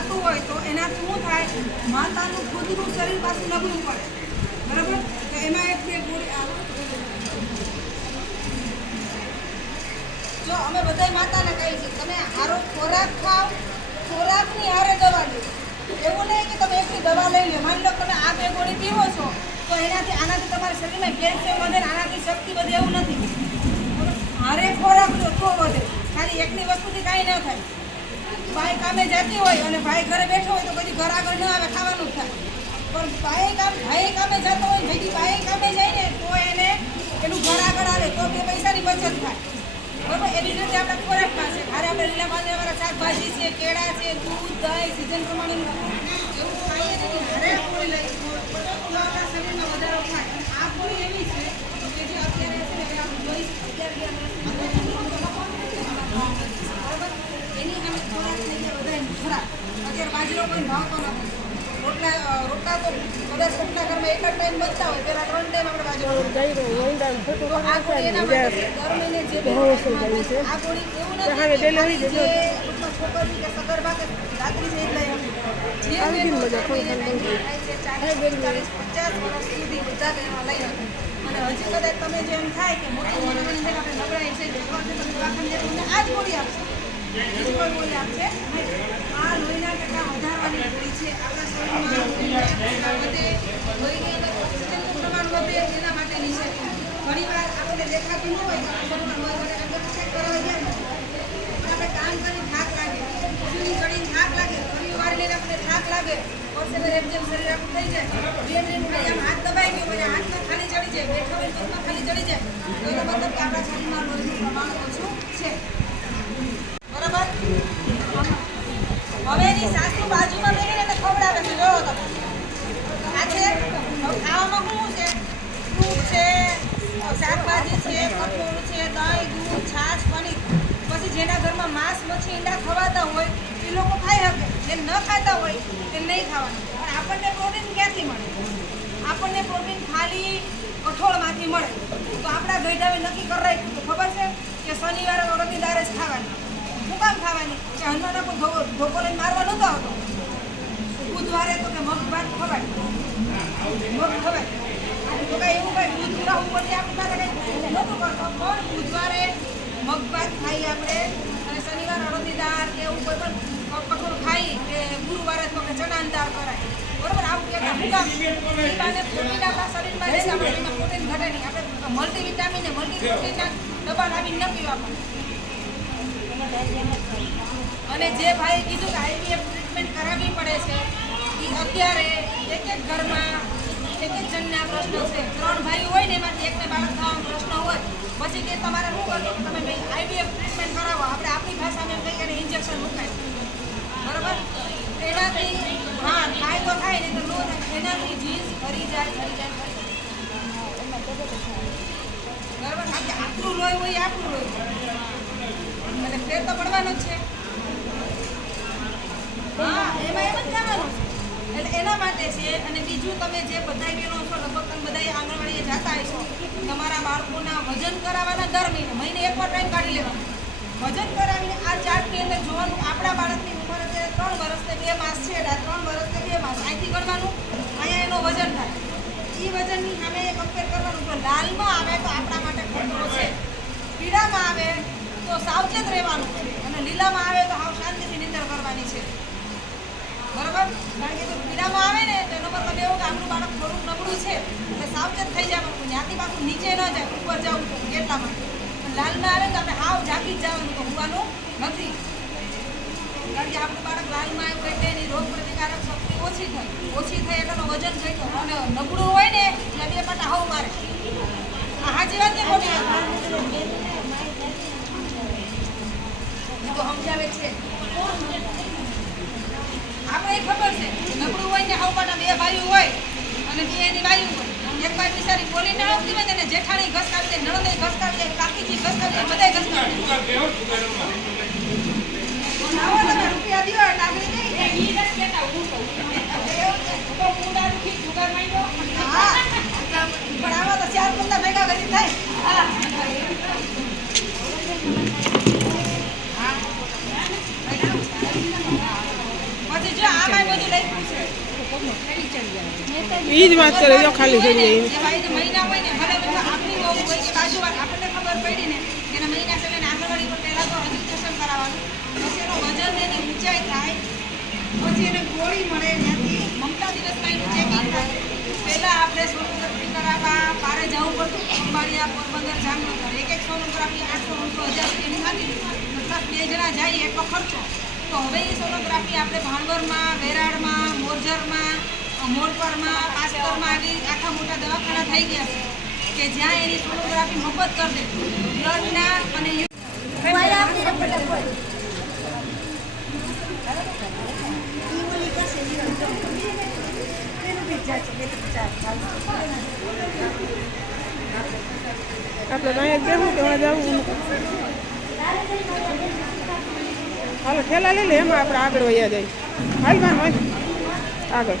ખાતું હોય તો એનાથી શું થાય, માતાનું ખુદનું શરીર પાછું નબળું પડે, બરાબર. તો એમાં એક બે ગોળી જો અમે બધા માતાને કહીએ છીએ તમે હારો ખોરાક ખાઓ, ખોરાકની હારે દવા લો. એવું નહીં કે તમે એકની દવા લઈ લો. માની લો તમે આ 2 ગોળી પીવો છો તો આનાથી તમારા શરીરમાં કેલ્શિયમ વધે, આનાથી શક્તિ વધે એવું નથી. હારે ખોરાક લો તો વધે. ખાલી એકની વસ્તુથી કાંઈ ન થાય. ભાઈ કામે જતી હોય અને ભાઈ ઘરે બેઠો હોય તો પછી ઘર આગળ ન આવે, ખાવાનું જ થાય. પણ ભાઈ કામે જતો હોય ભેગી ભાઈ કામે જાય ને તો એને એનું ઘર આગળ આવે તો 2 પૈસાની બચત થાય, બરાબર. એવી રીતે આપણા ખોરાકમાં છે. હારે આપણે લીલા પાંદડાવાળા શાકભાજી છે, કેળા છે, દૂધ, દહીં, સિઝન પ્રમાણેનું એવું ખાઈએ ને હારે ગોળી લઈએ તો આપણા શરીરમાં વધારો થાય. અને આ ગોળી એવી છે કે જે અત્યારે છે ને આપણે જોઈશ 11 બરાબર. એની સામે ખોરાક થઈ ગયા બધા ખોરાક. અત્યારે બાજરો કોઈ ભાવતો નથી. રોટલા તો કદાચ રોટલા ઘરમાં એક જ ટાઈમ બનતા હોય, પેલા 3 ટાઈમ આપણે બાજરો. આ ગોળી એના માટે છે. દર મહિને જે આ ગોળી એવું નથી જે છોકરી કે સગર્ભા કે રાત્રિ છે એટલે જે બહેનો દર મહિને થાય છે 40, 50 વર્ષ સુધી બધા બહેનો લઈ હતી. અને હજી કદાચ તમે જેમ થાય કે મોટી મોટી આપણે નબળાઈ છે દવાખાને તમને આ જ ગોળી આપશે, બીજી કોઈ ગોળી આપશે. આ લોહીના ટકા વધારવાની ગોળી છે. આપણા શરીરમાં વધે, લોહીની અંદર ઓક્સિજનનું પ્રમાણ વધે એના માટેની છે. ઘણી વાર આપણે દેખાતું ન હોય તો શરીરમાં લોહી વધે અંદર ચેક કરવા ગયા ને આપણે કામ કરીને થાક લાગે, શરીર કરીને થાક લાગે, પરિવાર લઈને આપણે થાક લાગે, વર્ષે જેમ શરીર આપણું થઈ જાય, ધીરે ધીરે આમ હાથ દબાઈ ગયો પછી હાથમાં ખાલી ચડી જાય, બેઠા હોય પગમાં ખાલી ચડી જાય તો એનો મતલબ કે આપણા શરીરમાં લોહીનું પ્રમાણ ઓછું છે, બરાબર. હવે એની સાસુ બાજુમાં બેસીને એને ખવડાવે છે. જોવો તમે આ છે ખાવામાં શું છે, ફ્રૂટ છે, શાકભાજી છે, કઠોળ છે, દહીં, દૂધ, છાશ, પનીર. પછી જેના ઘરમાં માંસ, મચ્છી, ઈંડા ખવાતા હોય એ લોકો ખાઈ શકે, જે ન ખાતા હોય તે નહીં ખાવાનું. પણ આપણને પ્રોટીન ક્યાંથી મળે? આપણને પ્રોટીન ખાલી કઠોળમાંથી મળે. તો આપણા ગઈઢાવે નક્કી કરી રાખ્યું તો ખબર છે કે શનિવારે રવિવારે જ ખાવાની. શું કામ ખાવાની? કે હનુમાનનો કોઈ ધોકો લઈને મારવા નહોતો આવતો. બુધવારે તો કે મગ ભાત ખવાય, મગ ખવાય. તો કાંઈ એવું કાંઈ દૂધ પૂરા ઉપરથી આપણી પાસે કંઈ નહોતું કરતો. પણ બુધવારે મગ ભાત ખાઈએ આપણે અને શનિવાર અડદની દાળ કે એવું કોઈ પણ કઠોળ ખાઈ કે ગુરુવારે તો કે ચણાની દાળ કરાય, બરોબર. આવું કહેતા શું કામ? એ બાને પ્રોટીન આપણા શરીરમાં રહેશે, આપણે એમાં પ્રોટીન ઘટે નહીં. આપણે મલ્ટીવિટામિન ને મલ્ટીપ્રોટીનના ડબ્બા લાવીને ન પીવા પડે. અને જે ભાઈ કીધું કે આઈવીએફ ટ્રીટમેન્ટ કરાવવી પડે છે એ અત્યારે એક ઘરમાં એક જણને આ પ્રશ્ન છે. 3 ભાઈઓ હોય ને એમાંથી એકને બાળક થવાનો પ્રશ્ન હોય પછી કે તમારે શું કરવું કે તમે આઈવીએફ ટ્રીટમેન્ટ કરાવો. આપણે આપણી ભાષામાં એમ કહીએ એને ઇન્જેક્શન મુકાય, બરાબર. એનાથી હા થાય તો થાય નહીં તો ન થાય. એનાથી જીન્સ ભરી જાય, બરાબર. આપણું લોહી હોય આપણું લોહી એટલે ફેર તો પડવાનો જ છે. હા એમાં એમ જ થવાનું છે. એટલે એના માટે છે. અને બીજું તમે જે બધા બહેનો છો લગભગ તમે બધા આંગણવાડીએ જતા હશો, તમારા બાળકોના વજન કરાવવાના દર મહિને એકવાર ટાઈમ કાઢી લેવાનું. વજન કરાવીને આ ચાર્ટની અંદર જોવાનું આપણા બાળકની ઉંમર અત્યારે 3 વર્ષને 2 માસ છે, 3 વર્ષને 2 માસ અહીંથી ગણવાનું, અહીંયા એનો વજન થાય. એ વજનની સામે કમ્પેર કરવાનું. જો લાલમાં આવે તો આપણા માટે ખતરો છે, પીળામાં આવે તો સાવચેત રહેવાનું છે, અને લીલામાં આવે તો હાવ શાંતિથી નિંદર કરવાની છે, બરાબર. કારણ કે જો પીળામાં આવે ને તો એનો મતલબ એવું કે આપણું બાળક થોડુંક નબળું છે એટલે સાવચેત થઈ જવાનું. ત્યાંથી પાછું નીચે ન જાય, ઉપર જવું એટલા માટે. લાલમાં આવે તો આપણે હાવ જાગી જ જવાનું, તો હોવાનું નથી. કારણ કે આપણું બાળક લાલમાં આવ્યું એટલે એની રોગ પ્રતિકારક શક્તિ ઓછી થઈ એટલે વજન ઘટ્યું. અને નબળું હોય ને એટલે 2 પાટા હાવ મારે. આ હાજી વાત ને ખોટી વાત તો સમજાવે છે. આપણે ખબર છે નબળું હોય ને હાવ પાટા 2 ભાઈઓ હોય અને 2 એની બાયું હોય. એક બાઈ બિચારી બોલી ના આવતી હોય ને જેઠાણી ઘસકાવી દે, નણંદે ઘસકાવી દે, કાકીજી ઘસકાવી દે, બધાય ઘસકાવી દે. રૂપિયા દીવો એટલે આગળ નહીં ઈ જ કેતા હું કહું તો પૂડા રૂખી જુગાર માંડ્યો. હા પણ આમાં તો 4 પંદા ભેગા કરી થાય. હા પછી અને જો આમાં બધું લખ્યું છે ઈ જ વાત કરે જો ખાલી થઈ ગઈ જે ભાઈ મહિના હોય ને ભલે બધા આપણી બહુ હોય કે બાજુ આપણને ખબર પડી ને કે એના મહિના છે ને આંગણવાડી પર પહેલા તો રજીસ્ટ્રેશન કરાવવાનું પછી એનું વજન એની ઊંચાઈ થાય પછી એને ગોળી મળે ત્યાંથી મમતા દિવસમાં એનું ચેકિંગ થાય પહેલાં આપણે સોનોગ્રાફી કરાવવા પારે જવું પડતું અંબાડિયા પોરબંદર જામનગર એક સોનોગ્રાફી 800-900 હજાર રૂપિયાની થતી પ્લસ 2 જણા જઈએ એટલો ખર્ચો તો હવે એ સોનોગ્રાફી આપણે ભાણવરમાં વેરાળમાં મોરજરમાં મોરપરમાં પાસ્કરમાં આવી આખા મોટા દવાખાના થઈ ગયા છે કે જ્યાં એની સોનોગ્રાફી મફત કરી દે બ્લડના અને આપણે તો અહીંયા બેસું કે જવું હાલો ઠેલા લઈ લે એમાં આપણે આગળ વયા જાય હાલ ભાન હોય આગળ